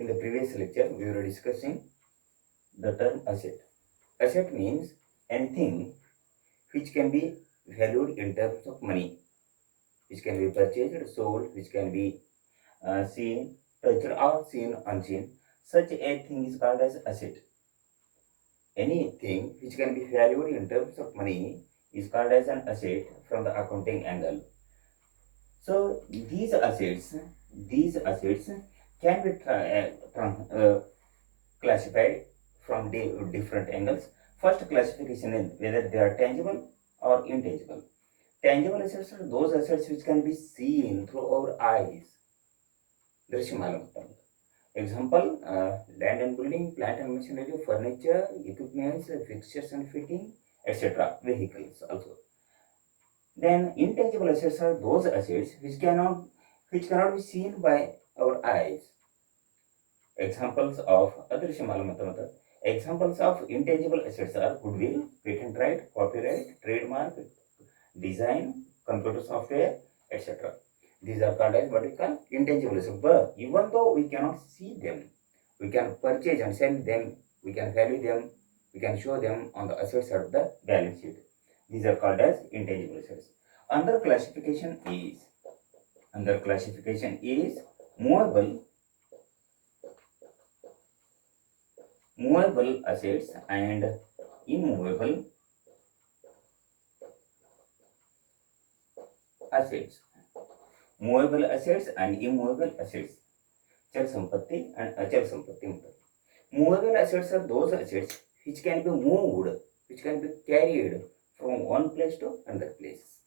In the previous lecture, we were discussing the term asset. Asset means anything which can be valued in terms of money, which can be purchased, sold, which can be seen, touched, or seen, unseen. Such a thing is called as asset. Anything which can be valued in terms of money is called as an asset from the accounting angle. So these assets can be classified from different angles. First classification is whether they are tangible or intangible. Tangible assets are those assets which can be seen through our eyes. Example, land and building, plant and machinery, furniture, equipments, fixtures and fitting, etc. Vehicles also. Then intangible assets are those assets which cannot be seen by our eyes. Examples of examples of intangible assets are goodwill, patent right, copyright, trademark, design, computer software, etc. These are called as what we call intangible assets. But even though we cannot see them, we can purchase and sell them, we can value them, we can show them on the asset side of the balance sheet. These are called as intangible assets. Another classification is movable assets and immovable assets. Movable assets and immovable assets. चल संपत्ति and अचल संपत्ति. Movable assets are those assets which can be moved, which can be carried from one place to another place.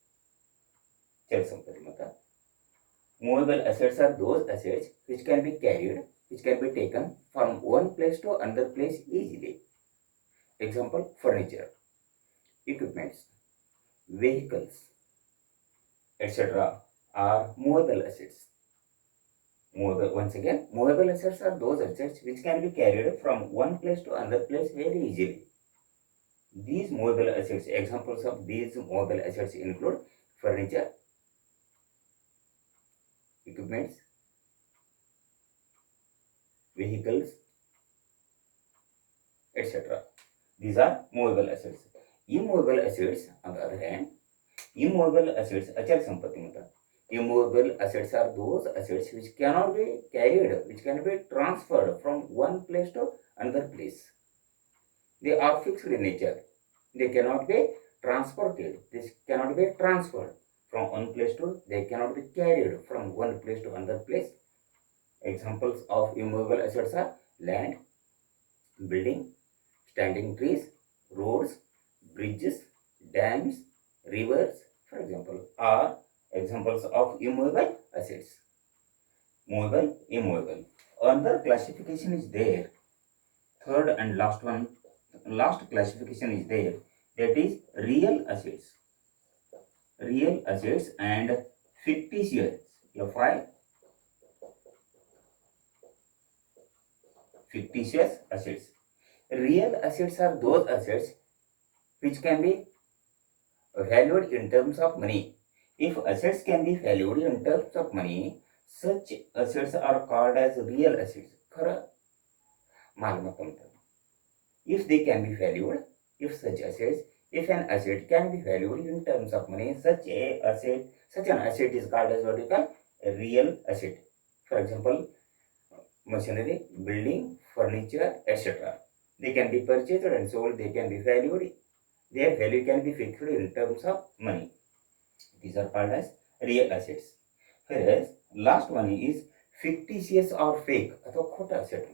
चल संपत्ति मतलब. Movable assets are those assets which can be carried, which can be taken from one place to another place easily. Example, furniture, equipments, vehicles, etc. are movable assets. Movable assets are those assets which can be carried from one place to another place very easily. These movable assets, examples of these movable assets include furniture, equipments, vehicles, etc. These are movable assets. Immovable assets, on the other hand, immovable assets, achal sampatti मतलब. Immovable assets are those assets which cannot be carried, which can be transferred from one place to another place. They are fixed in nature. They cannot be transported. This cannot be transferred from one place to. They cannot be carried from one place to another place. Examples of immovable assets are land, building, standing trees, roads, bridges, dams, rivers, for example, are examples of immovable assets. Movable, immovable. Another classification is there. Third and last classification is there. That is real assets. Real assets and fictitious. Fictitious assets. Real assets are those assets which can be valued in terms of money. If assets can be valued in terms of money, such assets are called as real assets. If they can be valued, if an asset can be valued in terms of money, such an asset is called as what you call a real asset. For example, machinery, building, furniture, etc. They can be purchased and sold, they can be valued, their value can be fixed in terms of money. These are called as real assets. Whereas last one is fictitious or fake अथवा खोटा asset.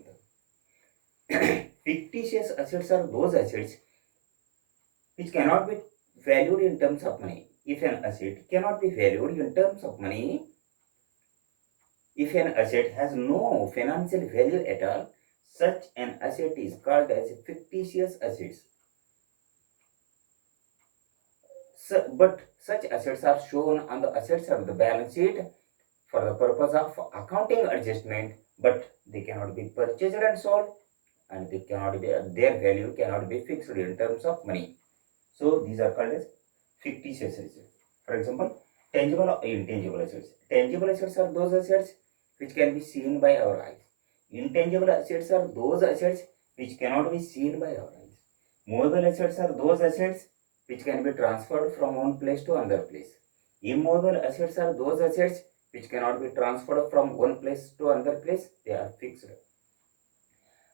Fictitious assets are those assets which cannot be valued in terms of money. If an asset cannot be valued in terms of money, if an asset has no financial value at all, such an asset is called as fictitious assets. But such assets are shown on the asset side of the balance sheet for the purpose of accounting adjustment, but they cannot be purchased and sold, and their value cannot be fixed in terms of money. So these are called as fictitious assets. For example, tangible or intangible assets. Tangible assets are those assets which can be seen by our eyes. Intangible assets are those assets which cannot be seen by our eyes. Movable assets are those assets which can be transferred from one place to another place. Immovable assets are those assets which cannot be transferred from one place to another place. They are fixed.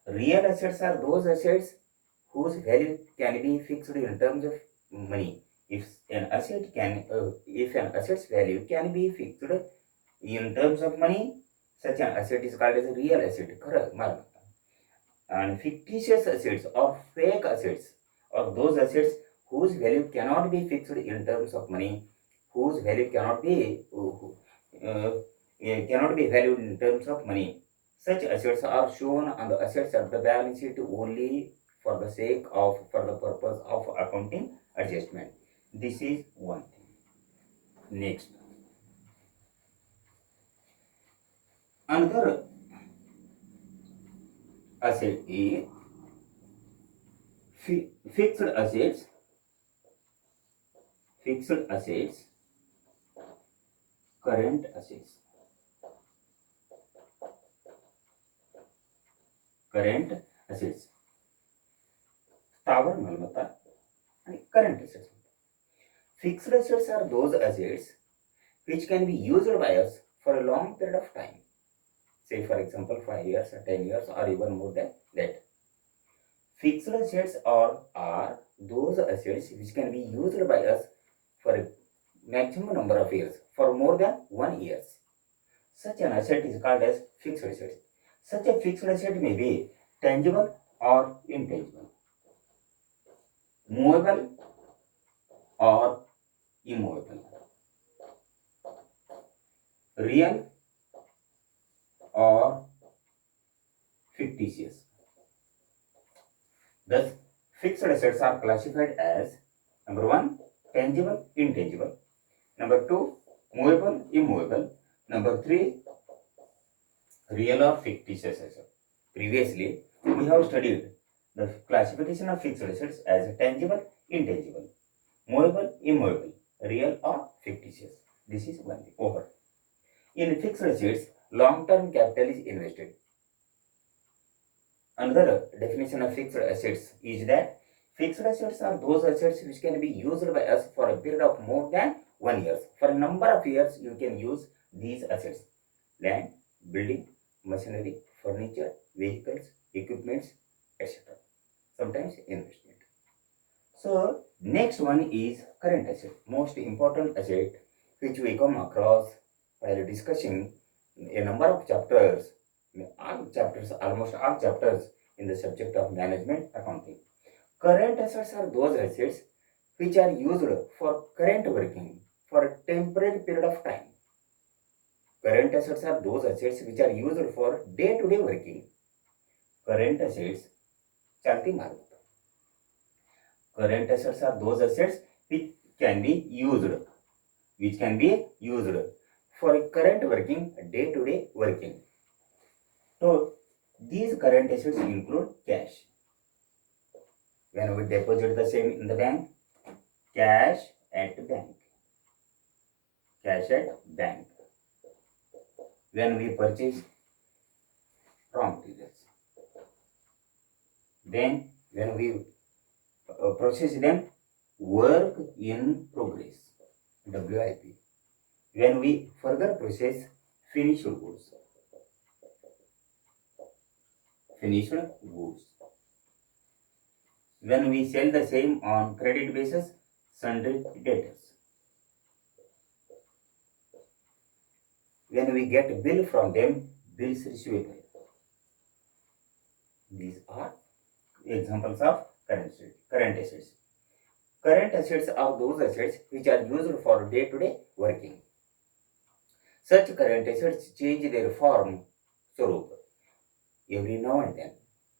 Real assets are those assets whose value can be fixed in terms of money. If an asset's value can be fixed in terms of money, such an asset is called as a real asset. And fictitious assets or fake assets or those assets whose value cannot be fixed in terms of money, whose value cannot be valued in terms of money. Such assets are shown on the assets of the balance sheet only for the purpose of accounting adjustment. This is one thing. Next, another asset is fixed assets, current assets, स्थावर मालमत्ता आणि current assets. Fixed assets are those assets which can be used by us for a long period of time. Say for example 5 years or 10 years or even more than that. Fixed assets are those assets which can be used by us for a maximum number of years, for more than 1 year. Such an asset is called as fixed asset. Such a fixed asset may be tangible or intangible, movable or immovable, real or fictitious. Thus, fixed assets are classified as number 1, tangible, intangible, number 2, movable, immovable, number 3, real or fictitious assets. Previously, we have studied the classification of fixed assets as tangible, intangible, movable, immovable, real or fictitious. This is one thing. Over. In fixed assets, long-term capital is invested. Another definition of fixed assets is that fixed assets are those assets which can be used by us for a period of more than 1 year. For a number of years, you can use these assets: land, building, machinery, furniture, vehicles, equipments, etc. Sometimes investment. So next one is current asset, most important asset which we come across while discussing a number of chapters, almost all chapters in the subject of management accounting. Current assets are those assets which are used for current working for a temporary period of time. Current assets are those assets which are used for day-to-day working. Current assets चलती मालमत्ता. Current assets are those assets which can be used for a current working, day-to-day working. So these current assets include cash. When we deposit the same in the bank, cash at bank. When we purchase raw materials, then when we process them, work in progress, WIP. When we further process finished goods. When we sell the same on credit basis, sundry debtors. When we get bill from them, bills receivable. These are examples of current assets. Current assets are those assets which are used for day-to-day working. Such current assets change their form, swarup, every now and then,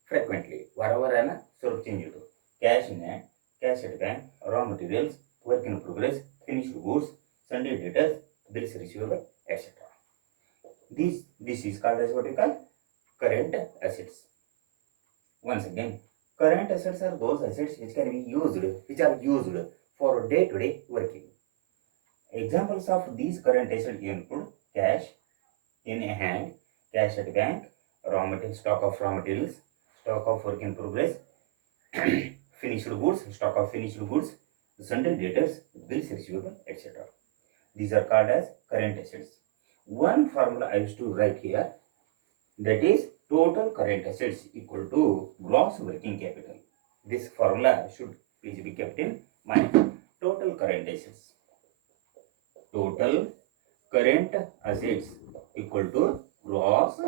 frequently. Varavara swarup change. Cash in hand, cash at bank, raw materials, work in progress, finished goods, sundry debtors, bills receivable, etc. This is called as what we call current assets. Once again, current assets are those assets which are used for day-to-day working. Examples of these current assets include cash in hand, cash at bank, raw material, stock of raw materials, stock of work in progress, finished goods, stock of finished goods, sundry debtors, bills receivable, etc. These are called as current assets. One formula I used to write here, that is total current assets equal to gross working capital. This formula should please be kept in mind. Total current assets. Total current assets equal to gross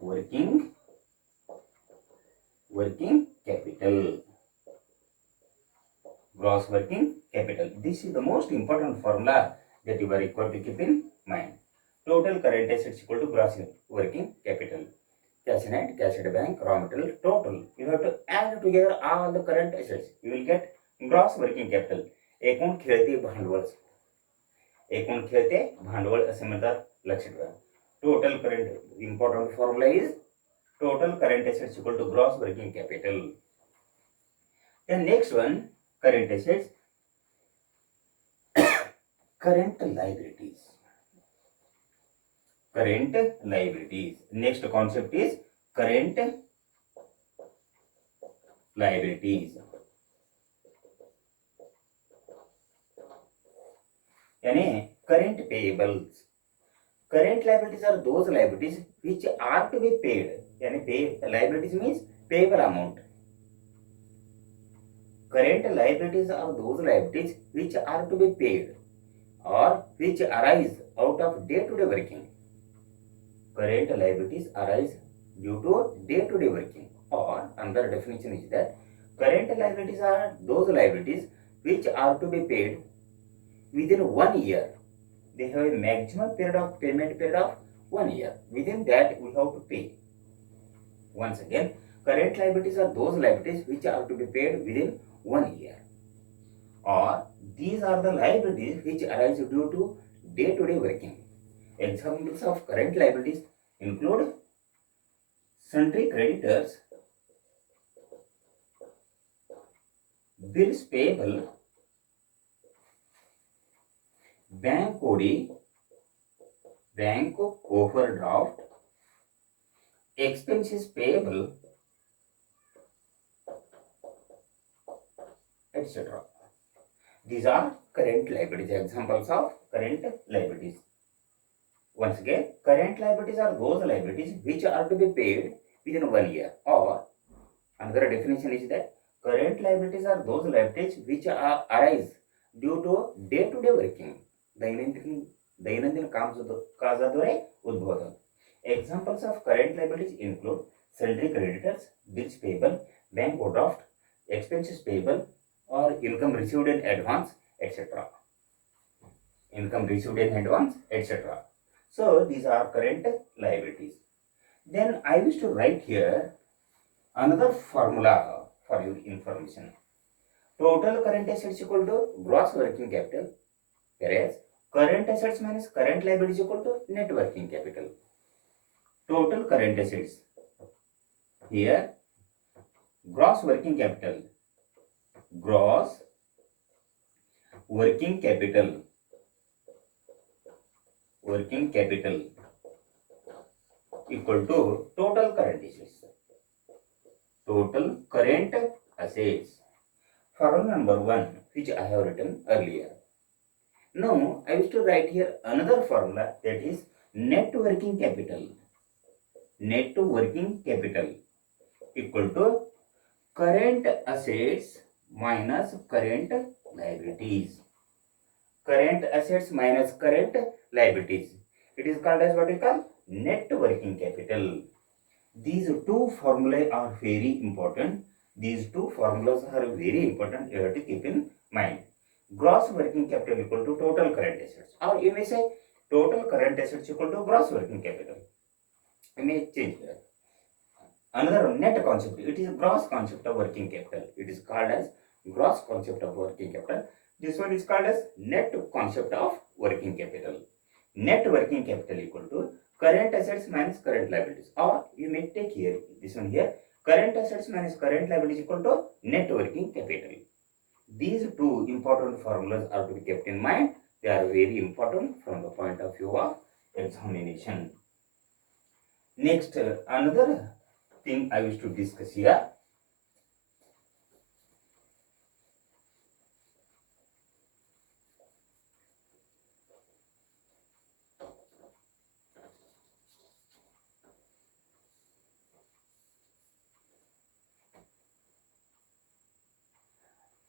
working capital. Gross working capital. This is the most important formula that you are required to keep in mind. Total current assets equal to gross working capital. Cash in hand, cash at bank, raw material, total. You have to add together all the current assets. You will get gross working capital. एकूण खेळते भांडवल. एकूण खेळते भांडवल असे म्हणतात, लक्षात ठेवा. Total current important formula is total current assets equal to gross working capital. Then next one, current assets, current liabilities. Current liabilities. Next concept is current liabilities. यानी current payables. Current liabilities are those liabilities which are to be paid. यानी liabilities means payable amount. Current liabilities are those liabilities which are to be paid or which arise out of day-to-day working. Current liabilities arise due to day-to-day working. Or another definition is that current liabilities are those liabilities which are to be paid within 1 year. They have a maximum period of payment period of 1 year. Within that we have to pay. Once again, current liabilities are those liabilities which are to be paid within 1 year. Or these are the liabilities which arise due to day-to-day working. Examples of current liabilities include sundry creditors, bills payable, bank OD, bank overdraft, expenses payable, etc. These are current liabilities, examples of current liabilities. Once again, current liabilities are those liabilities which are to be paid within 1 year. Or another definition is that current liabilities are those liabilities which arise due to day-to-day working. दैनंदिन कामाद्वारे उद्भवतात. Examples of current liabilities include sundry creditors, bills payable, bank overdraft, expenses payable, or income received in advance, etc. Income received in advance, etc. So these are current liabilities. Then I wish to write here another formula for your information. Total current assets equal to gross working capital, whereas current assets minus current liabilities equal to net working capital. Total current assets, here gross working capital, gross working capital equal to total current assets. Total current assets. Formula number 1, which I have written earlier. Now I wish to write here another formula, that is net working capital. Net working capital equal to current assets minus current liabilities. Current assets minus current liabilities. It is called as what we call net working capital. These two formulae are very important. These two formulas are very important. You have to keep in mind. Gross working capital equal to total current assets, or you may say total current assets equal to gross working capital. You may change here. Another net concept, it is gross concept of working capital. It is called as gross concept of working capital. This one is called as net concept of working capital. Net working capital equal to current assets minus current liabilities, or you may take here this one here, current assets minus current liabilities equal to net working capital. These two important formulas are to be kept in mind. They are very important from the point of view of examination. Next, another thing I wish to discuss here.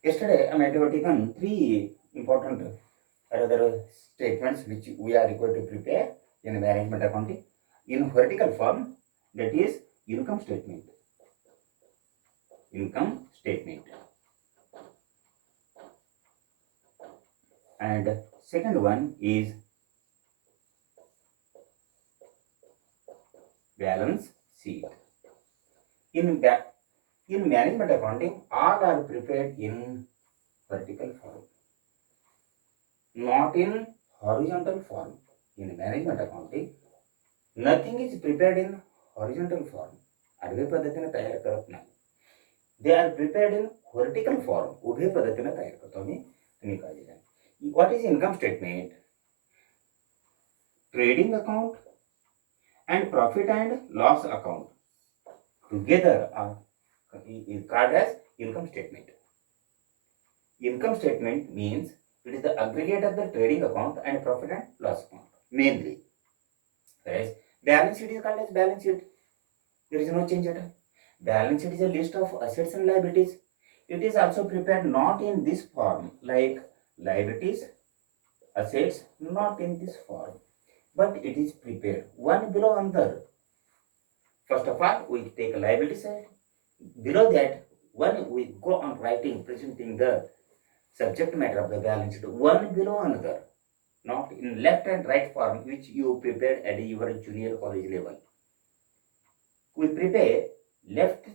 Yesterday, I might have taken three important other statements which we are required to prepare in management accounting in vertical form, that is income statement. Income statement. And second one is balance sheet. In management accounting, all are prepared in vertical form, not in horizontal form. In management accounting, nothing is prepared in horizontal form. आडव्या पद्धतीने तयार करत नाही. They are prepared in vertical form. उभे पद्धतीने तयार करतो आम्ही. तुम्ही काळजी घ्या. What is income statement? Trading account and profit and loss account together are called as income statement. Income statement means it is the aggregate of the trading account and profit and loss account mainly. Whereas balance sheet is called as balance sheet. There is no change at all. Balance sheet is a list of assets and liabilities. It is also prepared not in this form like liabilities, assets, not in this form, but it is prepared one below another. First of all, we take a liability side. Below that, when we go on writing, presenting the subject matter of the balance sheet, one below another, not in left and right form which you prepared at your junior college level. We prepare left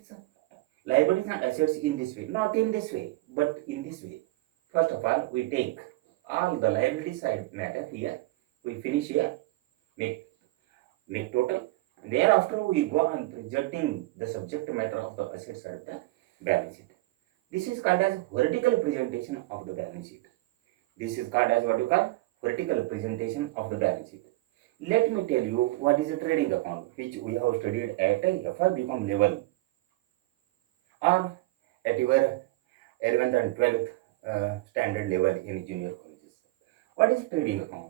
liabilities and assets in this way, not in this way, but in this way. First of all, we take all the liability side matter here, we finish here, make total. Thereafter, we go on presenting the subject matter of the assets at the balance sheet. This is called as vertical presentation of the balance sheet. This is called as what you call vertical presentation of the balance sheet. Let me tell you what is a trading account, which we have studied at a FR BCom level or at your 11th and 12th standard level in junior colleges. What is trading account?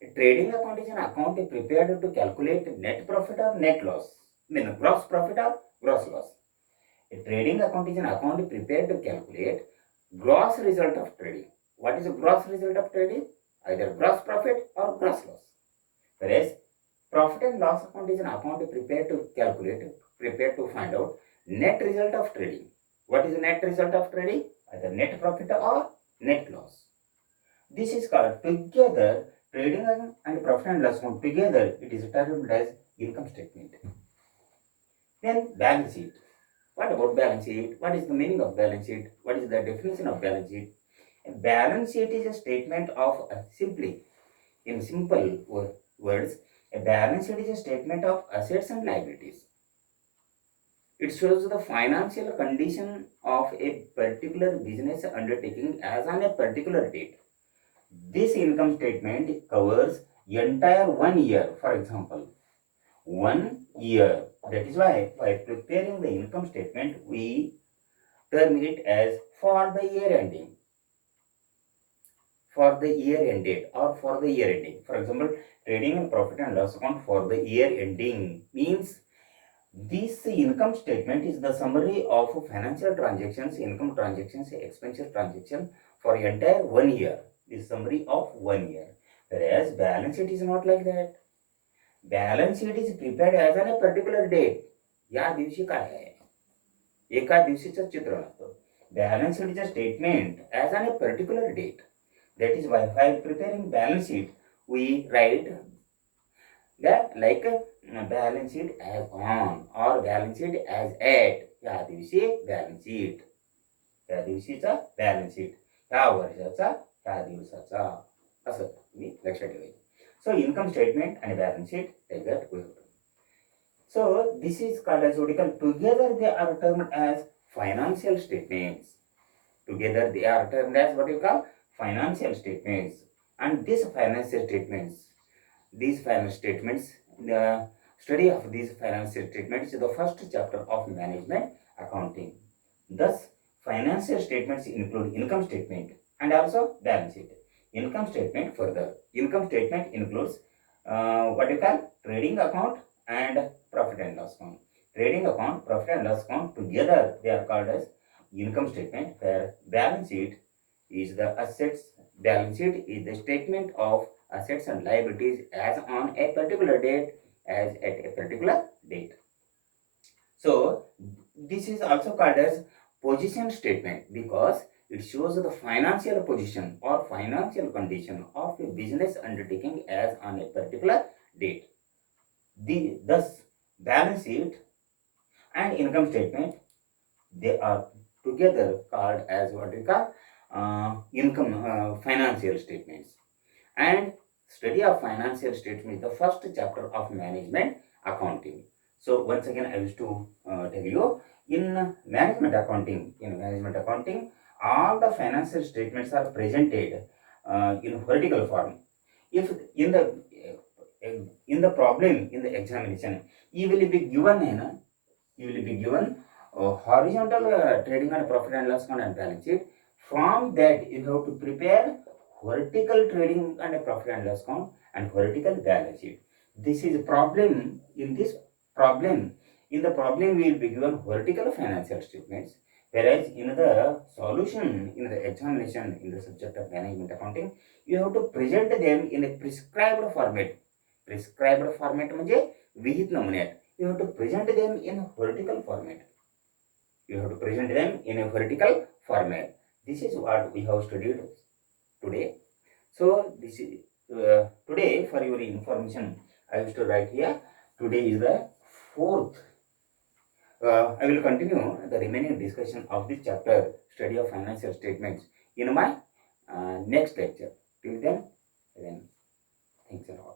A trading account is an account prepared to calculate net profit or net loss, gross profit or gross loss. A trading account is an account prepared to calculate gross result of trading. What is the gross result of trading? Either gross profit or gross loss. Whereas profit and loss account is an account prepared to calculate, prepared to find out net result of trading. What is the net result of trading? Either net profit or net loss. This is called together trading and profit and loss account together. It is termed as income statement. Then balance sheet. What about balance sheet? What is the meaning of balance sheet? What is the definition of balance sheet? A balance sheet is a statement of simply, in simple words, a balance sheet is a statement of assets and liabilities. It shows the financial condition of a particular business undertaking as on a particular date. This income statement covers entire 1 year, for example. 1 year. That is why preparing the income statement, we term it as for the year ending. For the year ended or for the year ending. For example, trading and profit and loss account for the year ending means this income statement is the summary of financial transactions, income transactions, expenditure transaction for entire 1 year. This summary of 1 year. Whereas balance sheet is not like that. Balance sheet is prepared as on a particular date. या दिवशी काय आहे, एका दिवशीचं चित्र असतं. Balance sheet is a statement as on a particular date. That is why while preparing balance sheet, we write that like balance sheet as on or balance sheet as at. या दिवशी balance sheet, या दिवशीचा balance sheet, ह्या वर्षाचा ह्या दिवसाचा, असं तुम्ही लक्षात ठेवायचं. So income statement and balance sheet like that we have. So this is called as what you call, together they are termed as financial statements. Together they are termed as what you call financial statements. And these financial statements Study of these financial statements is the first chapter of management accounting. Thus, financial statements include income statement and also balance sheet. Income statement further. Income statement includes what you call trading account and profit and loss account. Trading account, profit and loss account together they are called as income statement, where balance sheet is the assets. Balance sheet is the statement of assets and liabilities as on a particular date, as at a particular date. So this is also called as position statement because it shows the financial position or financial condition of a business undertaking as on a particular date. Thus, balance sheet and income statement, they are together called as what we call income financial statements. And study of financial statement is the first chapter of management accounting. So once again, I wish to tell you, in management accounting, all the financial statements are presented in vertical form. If in the problem in the examination, you will be given horizontal trading and profit and loss account and balance sheet. From that, you have to prepare vertical trading and profit and loss account and vertical balance sheet. This is a problem. In the problem, we will be given vertical financial statements, whereas in the solution, in the examination, in the subject of management accounting, you have to present them in a prescribed format. Prescribed format म्हणजे विहित नमुन्यात. You have to present them in a vertical format. You have to present them in a vertical format. This is what we have studied today. So this is today, for your information, I used to write here. Today is the fourth. I will continue the remaining discussion of this chapter, study of financial statements, in my next lecture. Till then, thanks a lot.